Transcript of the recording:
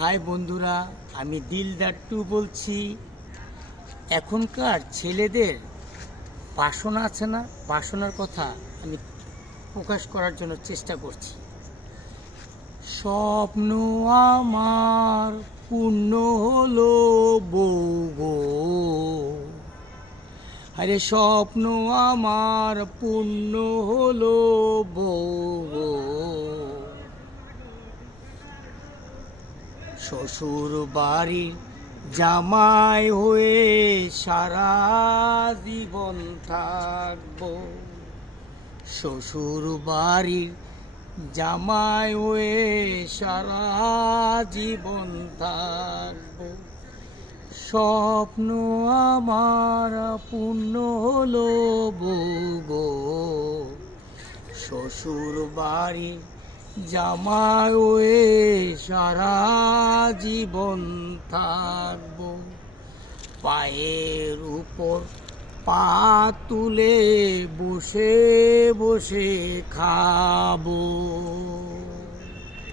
High বন্ধুরা, আমি Dildar two বলছি। এখনকার ছেলেদের বাসনা আছে না, বাসনার কথা আমি প্রকাশ করার জন্য চেষ্টা করছি। স্বপ্ন আমার পূর্ণ হলো বউ গো, আরে স্বপ্ন আমার পূর্ণ হলো বউ গো। শ্বশুর বাড়ির জামাই হয়ে সারা জীবন থাকবো, শ্বশুর বাড়ির জামাই হয়ে সারা জীবন থাকবো। স্বপ্ন আমার পূর্ণ হলো বউ গো, শ্বশুর বাড়ি জামাই হয়ে সারা জীবন থাকবো। পায়ের উপর পা তুলে বসে বসে খাবো।